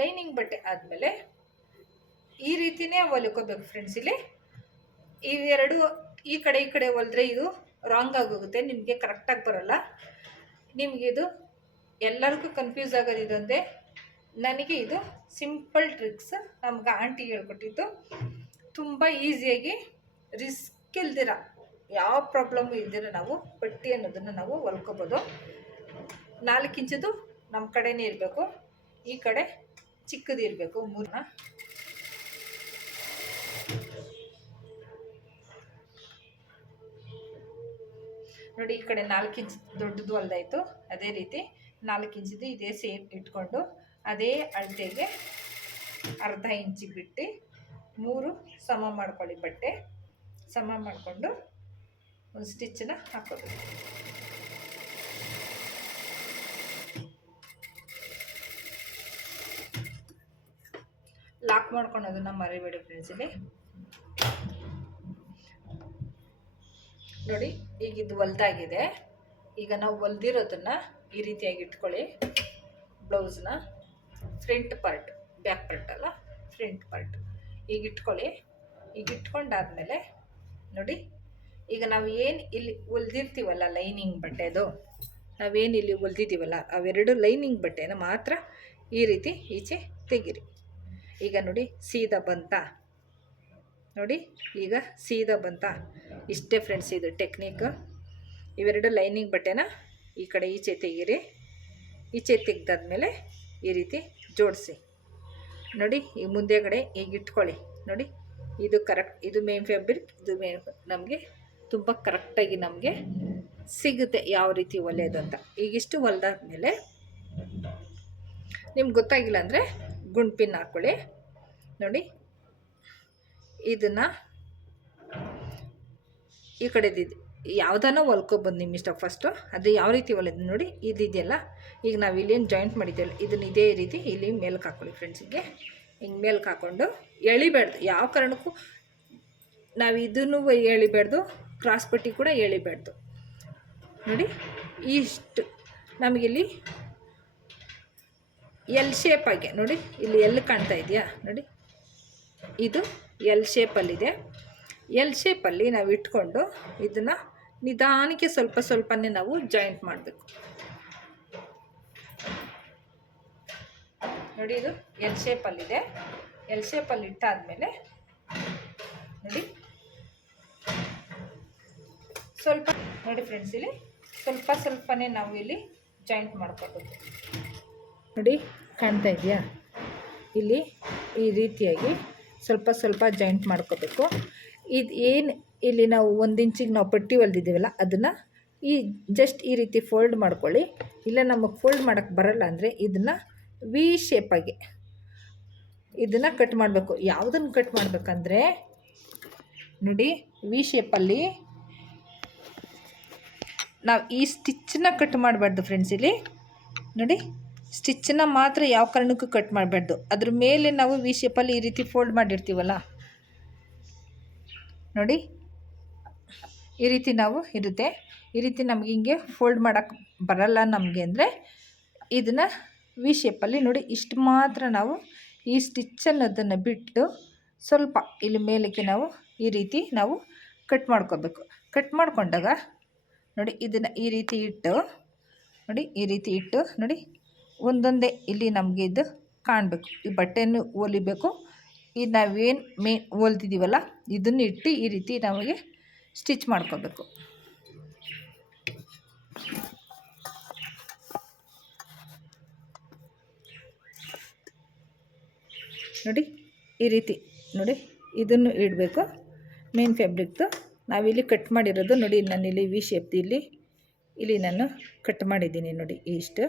ಲೈನಿಂಗ್ ಬಟ್ಟೆ ಆದಮೇಲೆ ಈ ರೀತಿನೇ ಹೊಲ್ಕೋಬೇಕು ಫ್ರೆಂಡ್ಸ್ ಇಲ್ಲಿ ಇವೆರಡು ಈ ಕಡೆ ಈ ಕಡೆ ಹೊಲಿದ್ರೆ ಇದು ರಾಂಗ್ ಆಗೋಗುತ್ತೆ. ನಿಮಗೆ ಕರೆಕ್ಟಾಗಿ ಬರೋಲ್ಲ. ನಿಮಗೆ ಇದು ಎಲ್ಲರಿಗೂ ಕನ್ಫ್ಯೂಸ್ ಆಗೋದು ಇದೊಂದೇ. ನನಗೆ ಇದು ಸಿಂಪಲ್ ಟ್ರಿಕ್ಸ್ ನಮ್ಗೆ ಆಂಟಿ ಹೇಳ್ಕೊಟ್ಟಿದ್ದು. ತುಂಬ ಈಸಿಯಾಗಿ ರಿಸ್ಕ್ ಇಲ್ದಿರ ಯಾವ ಪ್ರಾಬ್ಲಮ್ಮು ಇಲ್ದಿರ ನಾವು ಪಟ್ಟಿ ಅನ್ನೋದನ್ನು ನಾವು ಹೊಲ್ಕೋಬೋದು. ನಾಲ್ಕು ಇಂಚದು ನಮ್ಮ ಕಡೆನೇ ಇರಬೇಕು. ಈ ಕಡೆ ಚಿಕ್ಕದು ಇರಬೇಕು ಮೂರನ್ನ ನೋಡಿ, ಈ ಕಡೆ ನಾಲ್ಕು ಇಂಚ್ ದೊಡ್ಡದು ಅಲ್ದಾಯಿತು ಅದೇ ರೀತಿ ನಾಲ್ಕು ಇಂಚಿದು ಇದೇ ಸೇಮ್ ಇಟ್ಕೊಂಡು ಅದೇ ಅಳತೆಗೆ ಅರ್ಧ ಇಂಚಿಗೆ ಬಿಟ್ಟು ಮೂರು ಸಮ ಮಾಡ್ಕೊಳ್ಳಿ ಬಟ್ಟೆ. ಸಮ ಮಾಡಿಕೊಂಡು ಒಂದು ಸ್ಟಿಚ್ಚನ್ನ ಹಾಕೋಬೇಕು ಲಾಕ್ ಮಾಡ್ಕೊಳೋದನ್ನ ಮರಿಬೇಡಿ ಫ್ರೆಂಡ್ಸ್ ಇಲ್ಲಿ. ನೋಡಿ, ಈಗ ಇದು ಹೊಲ್ದಾಗಿದೆ. ಈಗ ನಾವು ಹೊಲ್ದಿರೋದನ್ನ ಈ ರೀತಿಯಾಗಿ ಇಟ್ಕೊಳ್ಳಿ. ಬ್ಲೌಸ್ನ ಫ್ರಂಟ್ ಪಾರ್ಟ್, ಬ್ಯಾಕ್ ಪಾರ್ಟ್ ಅಲ್ಲ, ಫ್ರಂಟ್ ಪಾರ್ಟ್. ಈಗ ಇಟ್ಕೊಳ್ಳಿ. ಈಗ ಇಟ್ಕೊಂಡಾದ್ಮೇಲೆ ನೋಡಿ ಈಗ ನಾವು ಏನು ಇಲ್ಲಿ ಹೊಲ್ದಿರ್ತೀವಲ್ಲ ಲೈನಿಂಗ್ ಬಟ್ಟೆದು ನಾವೇನು ಇಲ್ಲಿ ಹೊಲ್ದಿದ್ದೀವಲ್ಲ ಅವೆರಡು ಲೈನಿಂಗ್ ಬಟ್ಟೆನ ಮಾತ್ರ ಈ ರೀತಿ ಈಚೆ ತೆಗೀರಿ. ಈಗ ನೋಡಿ, ಸೀದಾ ಬಂತ. ನೋಡಿ, ಈಗ ಸೀದಾ ಬಂತ. ಇಷ್ಟೇ ಫ್ರೆಂಡ್ಸ್ ಇದು ಟೆಕ್ನಿಕ್ ಇವೆರಡು ಲೈನಿಂಗ್ ಬಟ್ಟೆನ ಈ ಕಡೆ ಈಚೆ ತೆಗೀರಿ. ಈಚೆ ತೆಗ್ದಾದ್ಮೇಲೆ ಈ ರೀತಿ ಜೋಡಿಸಿ. ನೋಡಿ, ಈ ಮುಂದೆಗಡೆ ಈಗ ಇಟ್ಕೊಳ್ಳಿ. ನೋಡಿ, ಇದು ಕರೆಕ್ಟ್ ಇದು ಮೇನ್ ಫ್ಯಾಬ್ರಿಕ್ ಇದು ಮೇನ್ ನಮಗೆ ತುಂಬ ಕರೆಕ್ಟಾಗಿ ನಮಗೆ ಸಿಗುತ್ತೆ ಯಾವ ರೀತಿ ಒಲೆಯೋದು ಅಂತ. ಈಗಿಷ್ಟು ಹೊಲ್ದಾದ್ಮೇಲೆ ನಿಮ್ಗೆ ಗೊತ್ತಾಗಿಲ್ಲ ಅಂದರೆ ಗುಂಡ್ಪಿನ್ ಹಾಕ್ಕೊಳ್ಳಿ ನೋಡಿ, ಇದನ್ನು ಈ ಕಡೆದಿದ್ದು ಯಾವ್ದಾನ ಹೊಲ್ಕೊಬೋದು ನಿಮ್ಮ ಇಷ್ಟ. ಫಸ್ಟು ಅದು ಯಾವ ರೀತಿ ಹೊಲಿದ್ ನೋಡಿ ಇದಿದೆಯಲ್ಲ ಈಗ ನಾವು ಇಲ್ಲೇನು ಜಾಯಿಂಟ್ ಮಾಡಿದ್ದೀವಲ್ಲ, ಇದನ್ನ ಇದೇ ರೀತಿ ಇಲ್ಲಿ ಮೇಲಕ್ಕೆ ಹಾಕ್ಕೊಳ್ಳಿ ಫ್ರೆಂಡ್ಸಿಗೆ ಹಿಂಗೆ ಮೇಲಕ್ಕೆ ಹಾಕ್ಕೊಂಡು ಎಳಿಬಾರ್ದು. ಯಾವ ಕಾರಣಕ್ಕೂ ನಾವು ಇದನ್ನು ಎಳಿಬಾರ್ದು. ಕ್ರಾಸ್ ಪಟ್ಟಿ ಕೂಡ ಎಳಿಬಾರ್ದು. ನೋಡಿ, ಇಷ್ಟು. ನಮಗಿಲ್ಲಿ ಎಲ್ ಶೇಪಾಗೆ ನೋಡಿ, ಇಲ್ಲಿ ಎಲ್ ಕಾಣ್ತಾ ಇದೆಯಾ? ನೋಡಿ, ಇದು ಎಲ್ ಶೇಪಲ್ಲಿದೆ ಎಲ್ ಶೇಪಲ್ಲಿ ನಾವು ಇಟ್ಕೊಂಡು ಇದನ್ನು ನಿಧಾನಕ್ಕೆ ಸ್ವಲ್ಪ ಸ್ವಲ್ಪನೇ ನಾವು ಜಾಯಿಂಟ್ ಮಾಡಬೇಕು. ನೋಡಿ, ಇದು ಎಲ್ ಶೇಪಲ್ಲಿದೆ ಎಲ್ ಶೇಪಲ್ಲಿ ಇಟ್ಟಾದಮೇಲೆ, ನೋಡಿ ಸ್ವಲ್ಪ ನೋಡಿ ಫ್ರೆಂಡ್ಸ್ ಇಲ್ಲಿ ಸ್ವಲ್ಪ ಸ್ವಲ್ಪನೇ ನಾವು ಇಲ್ಲಿ ಜಾಯಿಂಟ್ ಮಾಡ್ಕೋಬೇಕು ನೋಡಿ, ಕಾಣ್ತಾ ಇದೆಯಾ? ಇಲ್ಲಿ ಈ ರೀತಿಯಾಗಿ ಸ್ವಲ್ಪ ಸ್ವಲ್ಪ ಜಾಯಿಂಟ್ ಮಾಡ್ಕೋಬೇಕು ಇದು ಏನು ಇಲ್ಲಿ ನಾವು ಒಂದು ಇಂಚಿಗೆ ನಾವು ಪಟ್ಟಿ ಹೊಲ್ದಿದ್ದೀವಲ್ಲ, ಅದನ್ನು ಈ ಜಸ್ಟ್ ಈ ರೀತಿ ಫೋಲ್ಡ್ ಮಾಡ್ಕೊಳ್ಳಿ. ಇಲ್ಲ ನಮಗೆ ಫೋಲ್ಡ್ ಮಾಡೋಕ್ಕೆ ಬರಲ್ಲ ಅಂದರೆ ಇದನ್ನು ವಿ ಶೇಪಾಗಿ ಇದನ್ನು ಕಟ್ ಮಾಡಬೇಕು. ಯಾವುದನ್ನು ಕಟ್ ಮಾಡಬೇಕಂದ್ರೆ, ನೋಡಿ ವಿ ಶೇಪಲ್ಲಿ ನಾವು ಈ ಸ್ಟಿಚ್ಚನ್ನ ಕಟ್ ಮಾಡಬಾರ್ದು ಫ್ರೆಂಡ್ಸ್ ಇಲ್ಲಿ. ನೋಡಿ, ಸ್ಟಿಚ್ಚನ್ನ ಮಾತ್ರ ಯಾವ ಕಾರಣಕ್ಕೂ ಕಟ್ ಮಾಡಬಾರ್ದು. ಅದ್ರ ಮೇಲೆ ನಾವು ವಿ ಶೇಪಲ್ಲಿ ಈ ರೀತಿ ಫೋಲ್ಡ್ ಮಾಡಿರ್ತೀವಲ್ಲ? ನೋಡಿ, ಈ ರೀತಿ ನಾವು ಇರುತ್ತೆ. ಈ ರೀತಿ ನಮಗೆ ಹಿಂಗೆ ಫೋಲ್ಡ್ ಮಾಡೋಕ್ಕೆ ಬರಲ್ಲ ನಮಗೆ ಅಂದರೆ ಇದನ್ನು ವಿ ಶೇಪಲ್ಲಿ ನೋಡಿ, ಇಷ್ಟು ಮಾತ್ರ ನಾವು ಈ ಸ್ಟಿಚ್ ಅನ್ನೋದನ್ನು ಬಿಟ್ಟು ಸ್ವಲ್ಪ ಇಲ್ಲಿ ಮೇಲಕ್ಕೆ ನಾವು ಈ ರೀತಿ ನಾವು ಕಟ್ ಮಾಡ್ಕೋಬೇಕು. ಕಟ್ ಮಾಡ್ಕೊಂಡಾಗ ನೋಡಿ ಇದನ್ನು ಈ ರೀತಿ ಇಟ್ಟು, ನೋಡಿ ಈ ರೀತಿ ಇಟ್ಟು, ನೋಡಿ ಒಂದೊಂದೇ ಇಲ್ಲಿ ನಮಗೆ ಇದು ಕಾಣಬೇಕು. ಈ ಬಟ್ಟೆಯನ್ನು ಹೊಲಿಬೇಕು. ಇದು ನಾವೇನು ಮೇ ಹೊಲ್ದಿದ್ದೀವಲ್ಲ ಇದನ್ನು ಇಟ್ಟು ಈ ರೀತಿ ನಮಗೆ ಸ್ಟಿಚ್ ಮಾಡ್ಕೋಬೇಕು. ನೋಡಿ ಈ ರೀತಿ, ನೋಡಿ ಇದನ್ನು ಇಡಬೇಕು. ಮೇನ್ ಫ್ಯಾಬ್ರಿಕ್ದು ನಾವಿಲ್ಲಿ ಕಟ್ ಮಾಡಿರೋದು ನೋಡಿ ಇಲ್ಲಿ ವಿ ಶೇಪ್ ಇಲ್ಲಿ ಇಲ್ಲಿ ನಾನು ಕಟ್ ಮಾಡಿದ್ದೀನಿ ನೋಡಿ ಇಷ್ಟು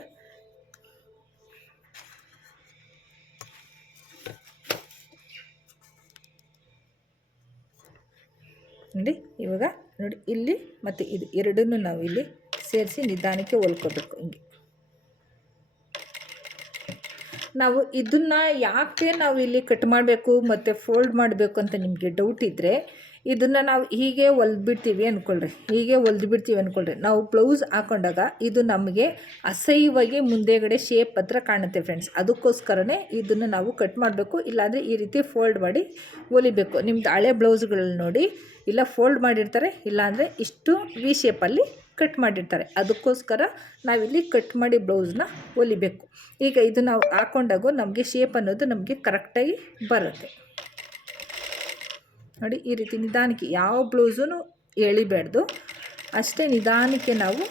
ನೋಡಿ, ಇವಾಗ ನೋಡಿ ಇಲ್ಲಿ ಮತ್ತು ಇದು ಎರಡನ್ನೂ ನಾವು ಇಲ್ಲಿ ಸೇರಿಸಿ ನಿಧಾನಕ್ಕೆ ಹೊಲ್ಕೋಬೇಕು ಹಿಂಗೆ. ನಾವು ಇದನ್ನು ಯಾಕೆ ನಾವು ಇಲ್ಲಿ ಕಟ್ ಮಾಡಬೇಕು ಮತ್ತು ಫೋಲ್ಡ್ ಮಾಡಬೇಕು ಅಂತ ನಿಮಗೆ ಡೌಟ್ ಇದ್ದರೆ ಇದನ್ನು ನಾವು ಹೀಗೆ ಹೊಲ್ದ್ಬಿಡ್ತೀವಿ ಅಂದ್ಕೊಳ್ರಿ ಹೀಗೆ ಹೊಲ್ದ್ಬಿಡ್ತೀವಿ ಅಂದ್ಕೊಳ್ರಿ ನಾವು ಬ್ಲೌಸ್ ಹಾಕೊಂಡಾಗ ಇದು ನಮಗೆ ಅಸಹ್ಯವಾಗಿ ಮುಂದೆಗಡೆ ಶೇಪ್ ಹತ್ರ ಕಾಣುತ್ತೆ ಫ್ರೆಂಡ್ಸ್ ಅದಕ್ಕೋಸ್ಕರನೇ ಇದನ್ನು ನಾವು ಕಟ್ ಮಾಡಬೇಕು. ಇಲ್ಲಾಂದರೆ ಈ ರೀತಿ ಫೋಲ್ಡ್ ಮಾಡಿ ಹೊಲಿಬೇಕು. ನಿಮ್ದು ಹಳೆ ಬ್ಲೌಸ್ಗಳಲ್ಲಿ ನೋಡಿ, ಇಲ್ಲ ಫೋಲ್ಡ್ ಮಾಡಿರ್ತಾರೆ, ಇಲ್ಲಾಂದರೆ ಇಷ್ಟು ವಿ ಶೇಪಲ್ಲಿ ಕಟ್ ಮಾಡಿರ್ತಾರೆ. ಅದಕ್ಕೋಸ್ಕರ ನಾವಿಲ್ಲಿ ಕಟ್ ಮಾಡಿ ಬ್ಲೌಸ್ನ ಹೊಲಿಬೇಕು. ಈಗ ಇದು ನಾವು ಹಾಕೊಂಡಾಗ ನಮಗೆ ಶೇಪ್ ಅನ್ನೋದು ನಮಗೆ ಕರೆಕ್ಟಾಗಿ ಬರುತ್ತೆ. ನೋಡಿ, ಈ ರೀತಿ ನಿಧಾನಕ್ಕೆ ಯಾವ ಬ್ಲೌಸೂ ಎಳಿಬಾರ್ದು. ಅಷ್ಟೇ ನಿಧಾನಕ್ಕೆ ನಾವು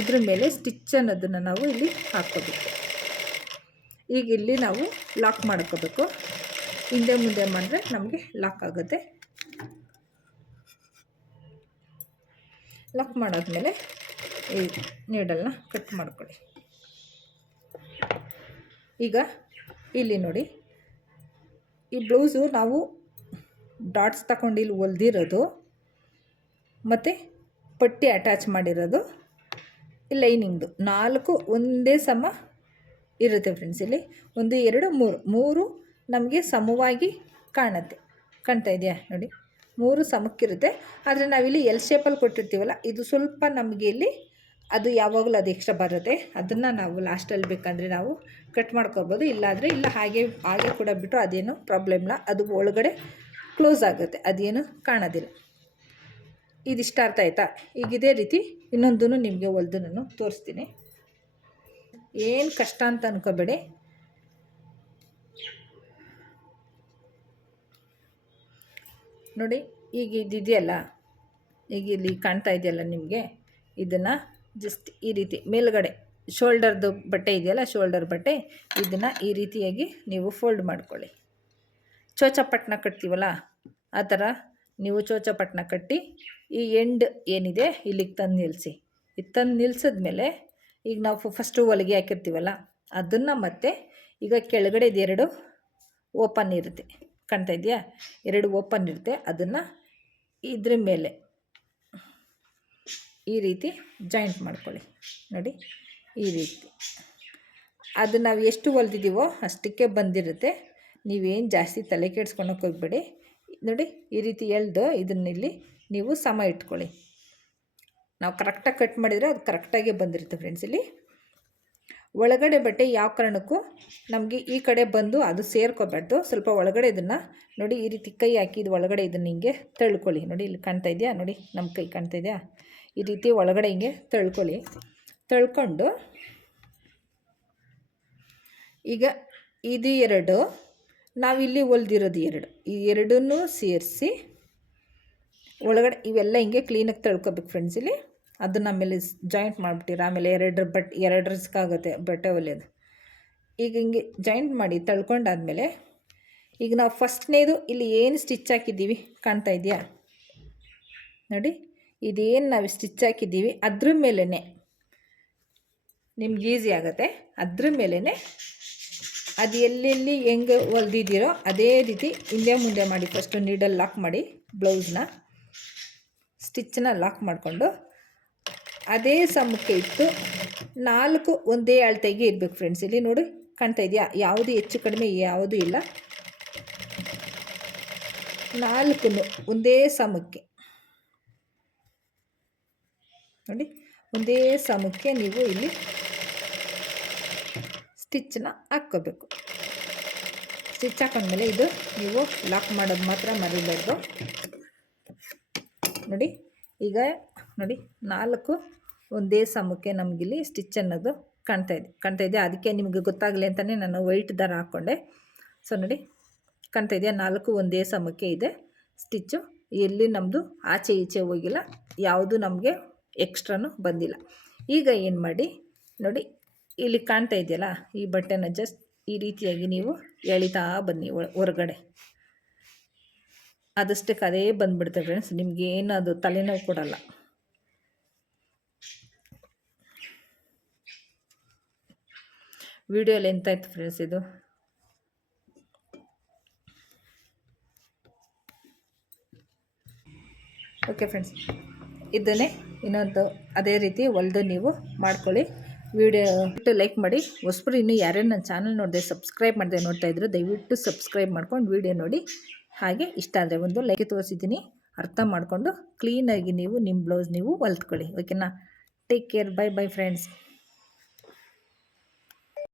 ಇದ್ರ ಮೇಲೆ ಸ್ಟಿಚ್ ಅನ್ನೋದನ್ನು ನಾವು ಇಲ್ಲಿ ಹಾಕ್ಕೋಬೇಕು. ಈಗ ಇಲ್ಲಿ ನಾವು ಲಾಕ್ ಮಾಡ್ಕೋಬೇಕು. ಹಿಂದೆ ಮುಂದೆ ಮಾಡಿದ್ರೆ ನಮಗೆ ಲಾಕ್ ಆಗುತ್ತೆ. ಲಾಕ್ ಮಾಡಾದ್ಮೇಲೆ ಈ ನೀಡಲ್ನ ಕಟ್ ಮಾಡ್ಕೊಳ್ಳಿ. ಈಗ ಇಲ್ಲಿ ನೋಡಿ, ಈ ಬ್ಲೌಸು ನಾವು ಡಾಟ್ಸ್ ತಗೊಂಡು ಇಲ್ಲಿ ಹೊಲ್ದಿರೋದು ಮತ್ತು ಪಟ್ಟಿ ಅಟ್ಯಾಚ್ ಮಾಡಿರೋದು. ಲೈನಿಂಗ್ದು. ನಾಲ್ಕು ಒಂದೇ ಸಮ ಇರುತ್ತೆ ಫ್ರೆಂಡ್ಸ್ ಇಲ್ಲಿ. ಒಂದು, ಎರಡು, ಮೂರು. ಮೂರು ನಮಗೆ ಸಮವಾಗಿ ಕಾಣುತ್ತೆ. ಕಾಣ್ತಾ ಇದೆಯಾ? ನೋಡಿ. ಮೂರು ಸಮಕ್ಕಿರುತ್ತೆ. ಆದರೆ ನಾವಿಲ್ಲಿ ಎಲ್ ಶೇಪಲ್ಲಿ ಕೊಟ್ಟಿರ್ತೀವಲ್ಲ, ಇದು ಸ್ವಲ್ಪ ನಮಗೆ ಇಲ್ಲಿ ಅದು ಯಾವಾಗಲೂ ಅದು ಎಕ್ಸ್ಟ್ರಾ ಬರುತ್ತೆ. ಅದನ್ನು ನಾವು ಲಾಸ್ಟಲ್ಲಿ ಬೇಕಂದರೆ ನಾವು ಕಟ್ ಮಾಡ್ಕೋಬೋದು. ಇಲ್ಲಾಂದರೆ ಇಲ್ಲ, ಹಾಗೆ ಹಾಗೆ ಕೂಡ ಬಿಟ್ಟರು ಅದೇನು ಪ್ರಾಬ್ಲಮ್ ಇಲ್ಲ. ಅದು ಒಳಗಡೆ ಕ್ಲೋಸ್ ಆಗುತ್ತೆ, ಅದೇನು ಕಾಣೋದಿಲ್ಲ. ಇದಿಷ್ಟ ಅರ್ಥ ಆಯಿತಾ? ಈಗ ಇದೇ ರೀತಿ ಇನ್ನೊಂದನ್ನು ನಿಮಗೆ ಹೊಲ್ದು ತೋರಿಸ್ತೀನಿ. ಏನು ಕಷ್ಟ ಅಂತ ಅನ್ಕೋಬೇಡಿ. ನೋಡಿ, ಈಗ ಇದಿದೆಯಲ್ಲ, ಈಗ ಇಲ್ಲಿ ಕಾಣ್ತಾ ಇದೆಯಲ್ಲ ನಿಮಗೆ? ಇದನ್ನು ಜಸ್ಟ್ ಈ ರೀತಿ ಮೇಲುಗಡೆ ಶೋಲ್ಡರ್ದು ಬಟ್ಟೆ ಇದೆಯಲ್ಲ ಶೋಲ್ಡರ್ ಬಟ್ಟೆ, ಇದನ್ನು ಈ ರೀತಿಯಾಗಿ ನೀವು ಫೋಲ್ಡ್ ಮಾಡ್ಕೊಳ್ಳಿ. ಚೋಚಪಟ್ಟಣ ಕಟ್ತೀವಲ್ಲ, ಆ ಥರ ನೀವು ಚೋಚಪಟ್ಟಣ ಕಟ್ಟಿ ಈ ಎಂಡ್ ಏನಿದೆ ಇಲ್ಲಿಗೆ ತಂದು ನಿಲ್ಲಿಸಿ ಇದು ತಂದು ನಿಲ್ಸಿದ್ಮೇಲೆ ಈಗ ನಾವು ಫಸ್ಟು ಹೊಲಿಗೆ ಹಾಕಿರ್ತೀವಲ್ಲ, ಅದನ್ನು ಮತ್ತೆ ಈಗ ಕೆಳಗಡೆದು ಎರಡು ಓಪನ್ ಇರುತ್ತೆ. ಕಾಣ್ತಾ ಇದೆಯಾ? ಎರಡು ಓಪನ್ ಇರುತ್ತೆ, ಅದನ್ನು ಇದ್ರ ಮೇಲೆ ಈ ರೀತಿ ಜಾಯಿಂಟ್ ಮಾಡ್ಕೊಳ್ಳಿ. ನೋಡಿ, ಈ ರೀತಿ. ಅದು ನಾವು ಎಷ್ಟು ಹೊಲ್ದಿದ್ದೀವೋ ಅಷ್ಟಕ್ಕೆ ಬಂದಿರುತ್ತೆ. ನೀವೇನು ಜಾಸ್ತಿ ತಲೆ ಕೆಡ್ಸ್ಕೊಳಕ್ಕೆ ಹೋಗ್ಬೇಡಿ. ನೋಡಿ, ಈ ರೀತಿ ಎಳ್ದು ಇದನ್ನಿಲ್ಲಿ ನೀವು ಸಮ ಇಟ್ಕೊಳ್ಳಿ. ನಾವು ಕರೆಕ್ಟಾಗಿ ಕಟ್ ಮಾಡಿದರೆ ಅದು ಕರೆಕ್ಟಾಗಿ ಬಂದಿರುತ್ತೆ ಫ್ರೆಂಡ್ಸ್ ಇಲ್ಲಿ. ಒಳಗಡೆ ಬಟ್ಟೆ ಯಾವ ಕಾರಣಕ್ಕೂ ನಮಗೆ ಈ ಕಡೆ ಬಂದು ಅದು ಸೇರ್ಕೋಬಾರ್ದು. ಸ್ವಲ್ಪ ಒಳಗಡೆ ಇದನ್ನು ನೋಡಿ, ಈ ರೀತಿ ಕೈ ಹಾಕಿ ಇದು ಒಳಗಡೆ ಇದನ್ನು ಹಿಂಗೆ ತಳ್ಕೊಳ್ಳಿ. ನೋಡಿ, ಇಲ್ಲಿ ಕಾಣ್ತಾ ಇದೆಯಾ? ನೋಡಿ ನಮ್ಮ ಕೈ ಕಾಣ್ತಾ ಇದೆಯಾ? ಈ ರೀತಿ ಒಳಗಡೆ ಹಿಂಗೆ ತಳ್ಕೊಳ್ಳಿ. ತಳ್ಕೊಂಡು ಈಗ ಇದು ಎರಡು ನಾವಿಲ್ಲಿ ಹೊಲ್ದಿರೋದು ಎರಡು. ಈ ಎರಡನ್ನೂ ಸೇರಿಸಿ ಒಳಗಡೆ ಇವೆಲ್ಲ ಹಿಂಗೆ ಕ್ಲೀನಾಗಿ ತಳ್ಕೊಬೇಕು ಫ್ರೆಂಡ್ಸ್ ಇಲ್ಲಿ. ಅದನ್ನ ಆಮೇಲೆ ಜಾಯಿಂಟ್ ಮಾಡಿಬಿಟ್ಟಿರ. ಆಮೇಲೆ ಎರಡು ಬಟ್ ಎರಡು ರಿಸ್ಕ್ ಬಟ್ಟೆ ಹೊಲಿಯೋದು ಈಗ ಹಿಂಗೆ ಜಾಯಿಂಟ್ ಮಾಡಿ ತಳ್ಕೊಂಡಾದಮೇಲೆ ಈಗ ನಾವು ಫಸ್ಟ್ನೇದು ಇಲ್ಲಿ ಏನು ಸ್ಟಿಚ್ ಹಾಕಿದ್ದೀವಿ ಕಾಣ್ತಾ ಇದೆಯಾ? ನೋಡಿ, ಇದೇನು ನಾವು ಸ್ಟಿಚ್ ಹಾಕಿದ್ದೀವಿ ಅದ್ರ ಮೇಲೇ ನಿಮ್ಗೆ ಈಸಿ ಆಗುತ್ತೆ. ಅದ್ರ ಮೇಲೇ ಅದು ಎಲ್ಲೆಲ್ಲಿ ಹೆಂಗೆ ಹೊಲ್ದಿದ್ದೀರೋ ಅದೇ ರೀತಿ ಹಿಂದೆ ಮುಂದೆ ಮಾಡಿ. ಫಸ್ಟು ನೀಡಲ್ಲಿ ಲಾಕ್ ಮಾಡಿ ಬ್ಲೌಸ್ನ ಸ್ಟಿಚ್ಚನ್ನ ಲಾಕ್ ಮಾಡಿಕೊಂಡು ಅದೇ ಸಮಕ್ಕೆ ಇಟ್ಟು ನಾಲ್ಕು ಒಂದೇ ಅಳತೆಗೆ ಇರಬೇಕು ಫ್ರೆಂಡ್ಸ್ ಇಲ್ಲಿ ನೋಡಿ ಕಾಣ್ತಾ ಇದೆಯಾ? ಯಾವುದು ಹೆಚ್ಚು ಕಡಿಮೆ, ಯಾವುದೂ ಇಲ್ಲ. ನಾಲ್ಕು ಒಂದೇ ಸಮಕ್ಕೆ ನೋಡಿ, ಒಂದೇ ಸಮಕ್ಕೆ ನೀವು ಇಲ್ಲಿ ಸ್ಟಿಚ್ಚನ್ನ ಹಾಕ್ಕೋಬೇಕು. ಸ್ಟಿಚ್ ಹಾಕೊಂಡ್ಮೇಲೆ ಇದು ನೀವು ಲಾಕ್ ಮಾಡೋದು ಮಾತ್ರ ಮರಿಬಾರ್ದು. ನೋಡಿ, ಈಗ ನೋಡಿ, ನಾಲ್ಕು ಒಂದೇ ಸಮಕ್ಕೆ ನಮಗಿಲ್ಲಿ ಸ್ಟಿಚ್ ಅನ್ನೋದು ಕಾಣ್ತಾ ಇದೆ. ಕಾಣ್ತಾ ಇದೆ. ಅದಕ್ಕೆ ನಿಮಗೆ ಗೊತ್ತಾಗಲಿ ಅಂತಲೇ ನಾನು ವೈಟ್ ದಾರ ಹಾಕ್ಕೊಂಡೆ ಸೊ, ನೋಡಿ, ಕಾಣ್ತಾ ಇದೆಯಾ ನಾಲ್ಕು ಒಂದೇ ಸಮಕ್ಕೆ ಇದೆ ಸ್ಟಿಚ್ಚು. ಎಲ್ಲಿ ನಮ್ಮದು ಆಚೆ ಈಚೆ ಹೋಗಿಲ್ಲ. ಯಾವುದು ನಮಗೆ ಎಕ್ಸ್ಟ್ರಾನು ಬಂದಿಲ್ಲ. ಈಗ ಏನು ಮಾಡಿ ನೋಡಿ ಇಲ್ಲಿ ಕಾಣ್ತಾ ಇದೆಯಲ್ಲ, ಈ ಬಟ್ಟೆನ ಜಸ್ಟ್ ಈ ರೀತಿಯಾಗಿ ನೀವು ಎಳಿತಾ ಬನ್ನಿ ಹೊರಗಡೆ. ಅದಷ್ಟಕ್ಕೆ ಅದೇ ಬಂದುಬಿಡುತ್ತೆ ಫ್ರೆಂಡ್ಸ್ ನಿಮಗೇನು ಅದು ತಲೆನೋವು ಕೊಡಲ್ಲ. ವಿಡಿಯೋಲಿ ಎಂತ ಇತ್ತು ಫ್ರೆಂಡ್ಸ್ ಇದು? ಓಕೆ ಫ್ರೆಂಡ್ಸ್ ಇದನ್ನೇ ಇನ್ನೊಂದು, ಅದೇ ರೀತಿ ಹೊಲ್ದು ನೀವು ಮಾಡ್ಕೊಳ್ಳಿ. ವಿಡಿಯೋ ಲೈಕ್ ಮಾಡಿ. ಹೊಸಬ್ರು ಇನ್ನೂ ಯಾರ್ಯಾರು ನನ್ನ ಚಾನಲ್ ನೋಡಿದೆ ಸಬ್ಸ್ಕ್ರೈಬ್ ಮಾಡಿದೆ ನೋಡ್ತಾ ಇದ್ರು ದಯವಿಟ್ಟು ಸಬ್ಸ್ಕ್ರೈಬ್ ಮಾಡ್ಕೊಂಡು ವಿಡಿಯೋ ನೋಡಿ. ಹಾಗೆ ಇಷ್ಟ ಆದರೆ ಒಂದು ಲೈಕ್ ತೋರಿಸಿದ್ದೀನಿ. ಅರ್ಥ ಮಾಡಿಕೊಂಡು ಕ್ಲೀನಾಗಿ ನೀವು ನಿಮ್ಮ ಬ್ಲೌಸ್ ನೀವು ಹೊಲ್ತ್ಕೊಳ್ಳಿ. ಓಕೆನಾ take care bye bye friends